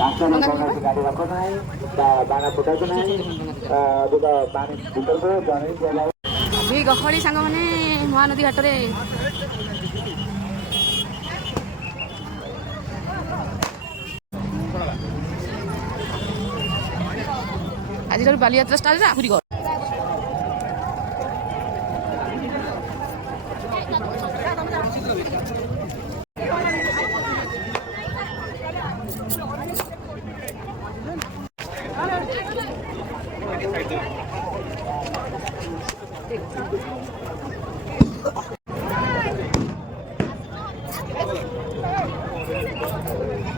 ରାସ୍ତାରେ କୌଣସି ଗାଡ଼ି ରଖ ନାହିଁ ବା ବାଣ ଫୁଟାନ୍ତୁ ନାହିଁ ଅଧିକ ପାଣି ଭିତରକୁ ଜଣେଇ ଦିଆଯାଉ। ବି ଗହଳି ସାଙ୍ଗମାନେ ମହାନଦୀ ଘାଟରେ ଆଜିଠାରୁ ବାଲିଯାତ୍ରା ଷ୍ଟାର୍ଟ ଆହୁରି ଗହଳି।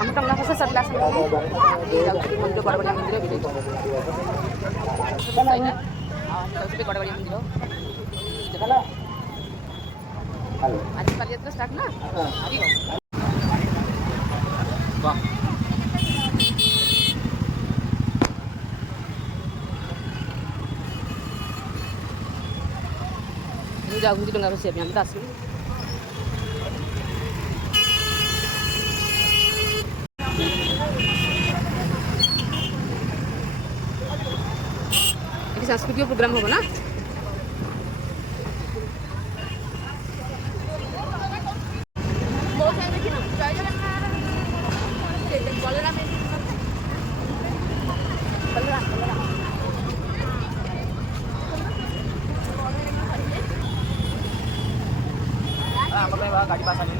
ଆମ ଟଙ୍ଗା ଫସା ସରିଲା ଯାଉଛି ମନ୍ଦିର ବଡ଼ବଡ଼ିଆ ମନ୍ଦିର ବି ଯାଉଛି ବଡ଼ବଡ଼ିଆ ମନ୍ଦିର। ଆଜି ବାଲିଯାତ୍ରା ଷ୍ଟାର୍ଟ ନା ଯାଉଛନ୍ତି ଟଙ୍ଗା ବସିବା ପାଇଁ ଆମେ ତ ଆସିବୁ। ଏଠି ସାଂସ୍କୃତିକ ପ୍ରୋଗ୍ରାମ ହବ ନା। गाड़ी पास आने